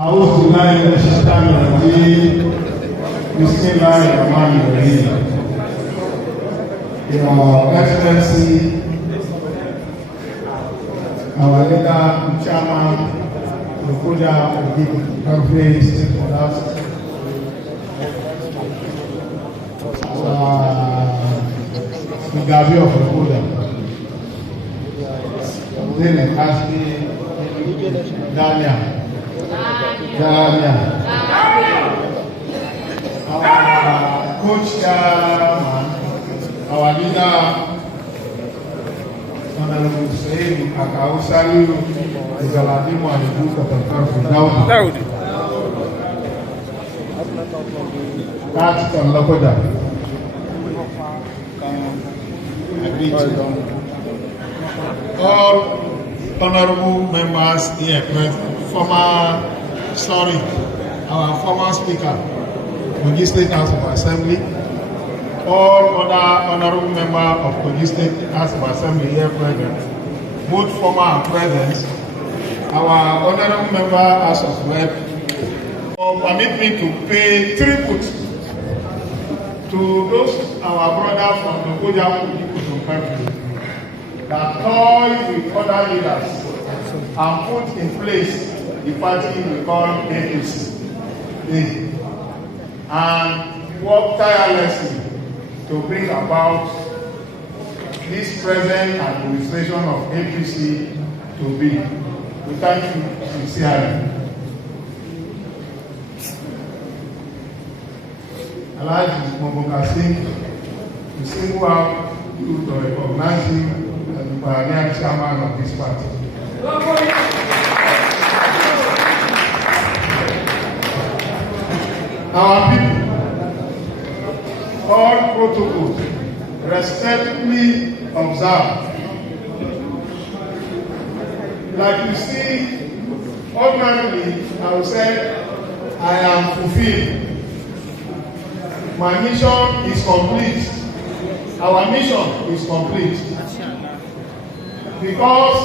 أعوذ بالله من الشيطان الرجيم بسم الله الرحمن الرحيم. Your Excellency, our leader, Chairman, the Kogi Conference, the Gabi of the Kogi, then the Kaspi, Daniel. Our coach, our leader, Honorable Said Aliyu, is Aliyu and the group of the Daudi. That's on Lokoda. All honorable members here present. Our former speaker, Kogi State House of Assembly, all other honorable members of Kogi State House of Assembly here present, both former and present, our honorable member House of Rep, permit me to pay tribute to those our brothers from the Kogi country that toyed with other leaders and put in place the party we call APC, and work tirelessly to bring about this present administration of APC to be. We thank you sincerely. Aliyu we single out you to recognize him as the pioneer chairman of this party. Our people, all protocols respectfully observed. Like you see, ordinarily, I will say, I am fulfilled. My mission is complete. Our mission is complete. Because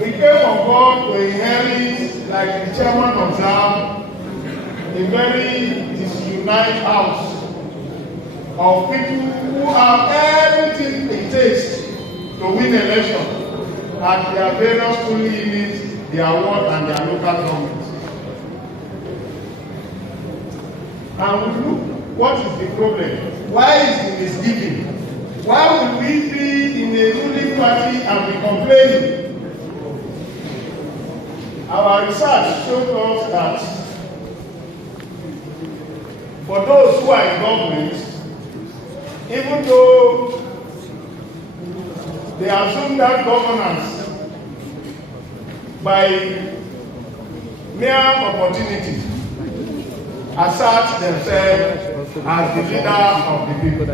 we came on board to inherit, like the chairman observed, a very disunited house of people who have everything it takes to win election at their various polling units, their ward and their local governments. And we look, what is the problem? Why is the misgiving? Why would we be in a ruling party and be complaining? Our research showed us that for those who are in government, even though they assume that governance by mere opportunity, assert themselves as the leader of the people.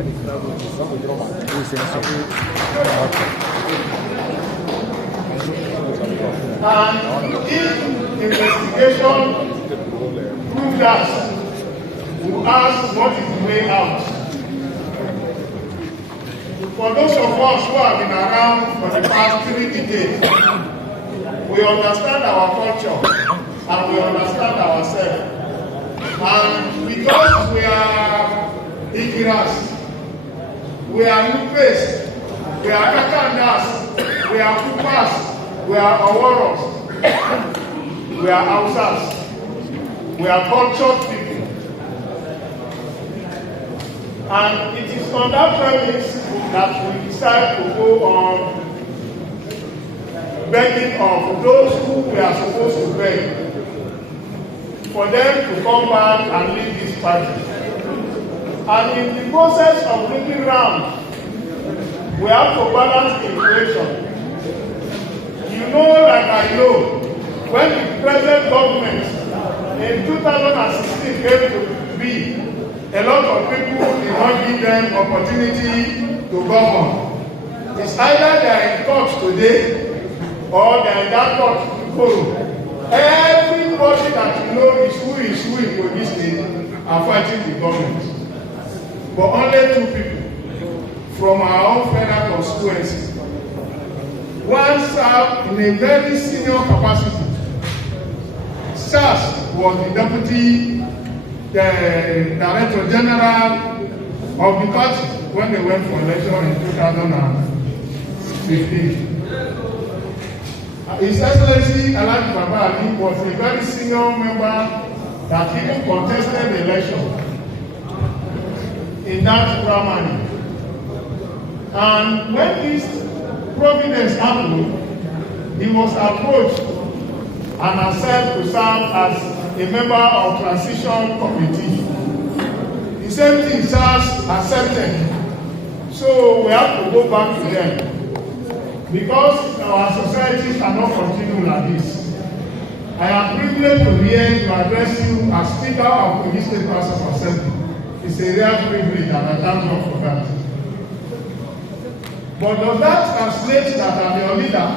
And if investigation proves that, we ask what is the way out. For those of us who have been around for the past 3 decades, we understand our culture and we understand ourselves. And because we are ignorant, we are Nupes, we are Kakandas, we are Kupas, we are Awaros, we are Hausas, we are cultured people. And it is on that premise that we decide to go on begging of those who we are supposed to beg for them to come back and lead this party. And in the process of looking round, we have to balance inflation. You know, like I know, when the present government in 2016 came to be, a lot of people did not give them opportunity to govern. It's either they are in court today or they are in that court tomorrow. Everybody that you know is who in Kogi State are fighting the government. But only 2 people from our own federal constituency. One served in a very senior capacity SARS was the deputy director general of the party when they went for election in 2015. His Excellency Aliyu was a very senior member that even contested the election in that primary. And when this providence happened, he was approached and accepted to serve as a member of transition committee. The same thing SARS accepted. So we have to go back to them. Because our society cannot continue like this. I am privileged to be here to address you as Speaker of Kogi State House of Assembly. It's a real privilege and I thank God for that. But does that translate that I'm your leader?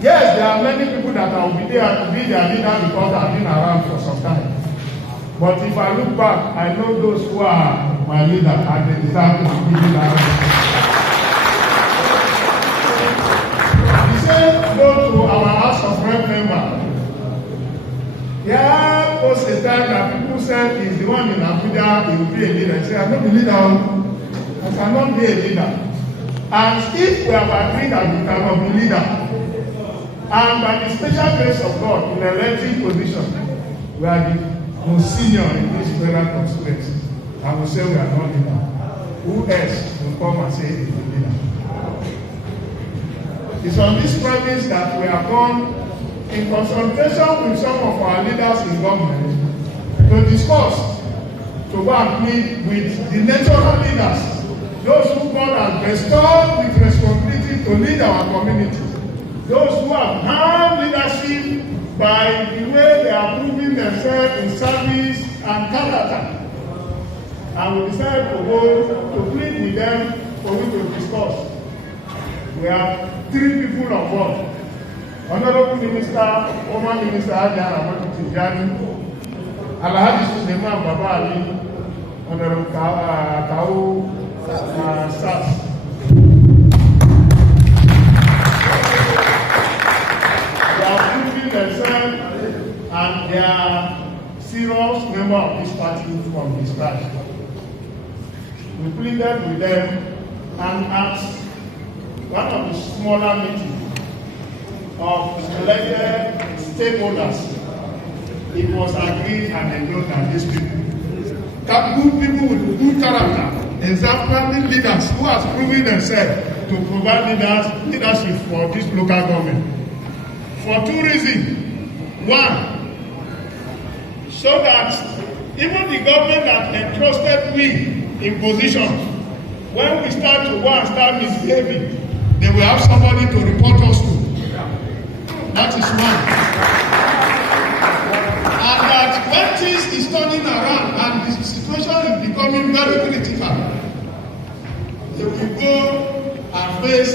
Yes, there are many people that I will be there to be their leader because I've been around for some time. But if I look back, I know those who are my leader and they deserve to be leaders. Go to our House of Rep member. There was a time that people said he's the one in Abuja, he will be a leader. I say, I'm not the leader. I cannot be a leader. And if we have agreed that we cannot be leader, and by the special grace of God in an elected position, we are the most senior in this federal constituency, and we say we are not leader. Who else will come and say he's the leader? It's on this premise that we have gone in consultation with some of our leaders in government to discuss, to go and plead with the natural leaders, those who God has bestowed with responsibility to lead our community, those who have had leadership by the way they are proving themselves in service and character. And we decided to go to plead with them for we to discuss. We have 3 people on board. Honorable Minister, Umar Minister Aliyu, Alhaji Suleiman Baba Ali, Honorable Kau Sas. They are proving themselves and they are serious members of this party from the start. We pleaded with them and asked one of the smaller meetings of selected stakeholders, it was agreed and endorsed that these people, good people with good character, exemplary leaders who have proven themselves to provide leadership for this local government. For 2 reasons. 1, so that even the government that entrusted me in positions, when we start to go and start misbehaving, they will have somebody to report us to. That is 1. And that when things is turning around and the situation is becoming very critical, they will go and face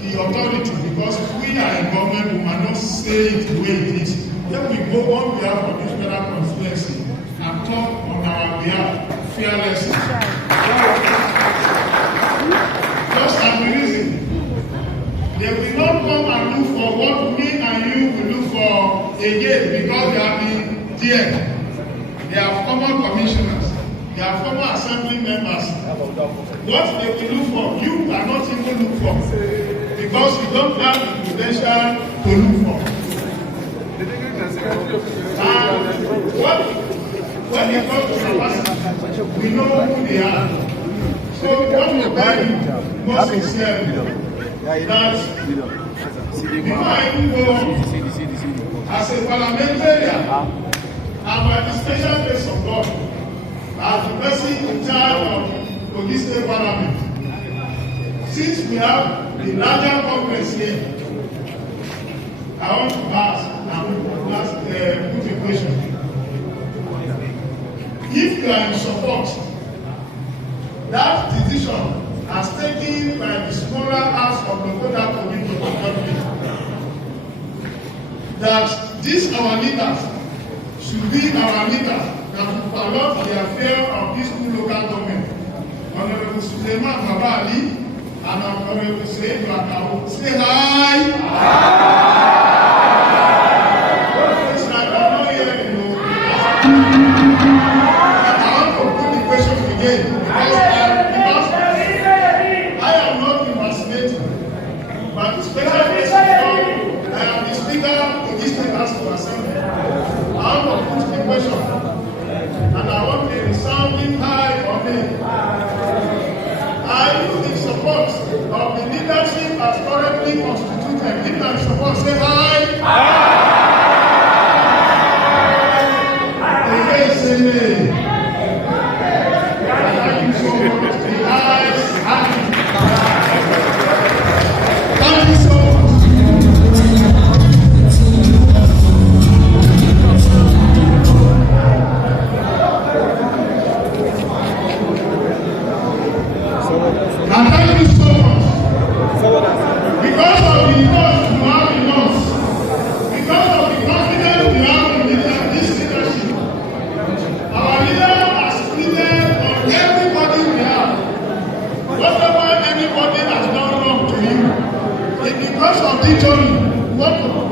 the authority because we are in government, we cannot say it the way it is. Then we go on behalf of this federal constituency and talk on our behalf fearlessly. Just as the reason, they will not come and look for what me and you will look for again because they have been there. They are former commissioners, they are former assembly members. What they will look for, you cannot even look for because you don't have the credential to look for. And when it comes to capacity, we know who they are. So what we tell you most sincerely that before I even go as a parliamentarian and by the special grace of God as the person in charge of Kogi State Parliament, since we have the larger Congress here, I want to ask put a question. If you are in support, that decision as taken by the smaller house of the total community of government, that these our leaders should be our leaders that will follow the affair of this new local government. Honorable Suleiman Baba Ali and Honorable Say hi.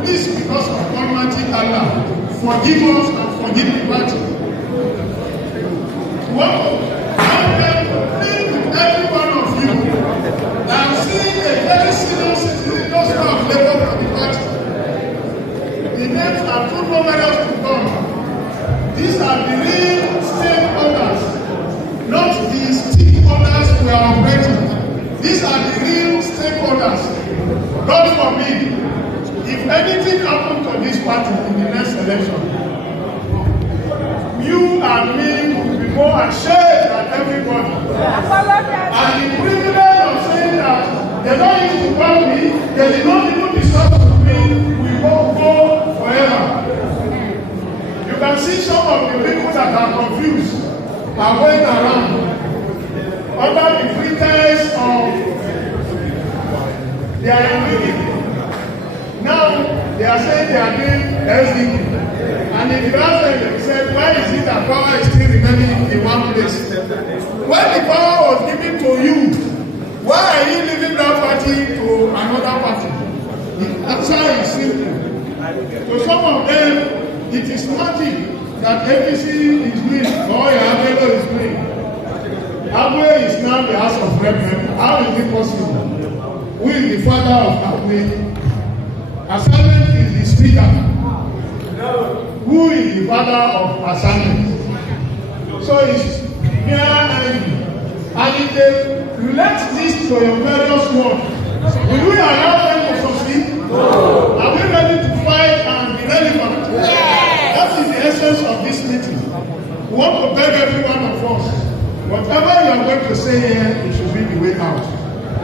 Please, because of Almighty Allah, forgive us and forgive the party. Well, I can plead with every one of you that I'm seeing a very serious citizen just now of labor from the party. The names are too numerous to come. These are the real stakeholders, not the stakeholders we are operating. These are the real stakeholders. God forbid, if anything happens to this party in the next election, you and me will be more ashamed than everybody. And the privilege of saying that they don't need to call me, they did not even discuss with me, we won't go forever. You can see some of the people that are confused are going around under the pretense of they are reading. Now they are saying they are doing SDP. And in the last time they said, why is it that power is still remaining in one place? When the power was given to you, why are you leaving that party to another party? The answer is simple. To some of them, it is magic that APC is doing, or Abelo is doing. Abwe is now the House of Representatives. How is it possible? Who is the father of Abwe? Assignment is the speaker. Who is the father of assignment? So it's mere envy. And if they relate this to your various words, will we allow them to succeed? No. Are we ready to fight and be relevant? Yes. That is the essence of this meeting. We want to beg every one of us, whatever you are going to say here, it should be the way out.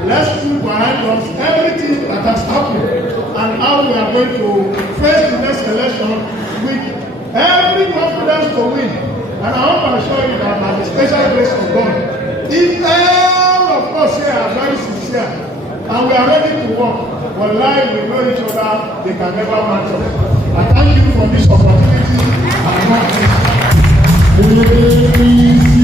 Let's put behind us everything that has happened and how we are going to face the next election with every confidence to win. And I want to assure you that by the special grace of God, if all of us here are very sincere and we are ready to work, wallahi we know each other, they can never match us. I thank you for this opportunity and God bless you.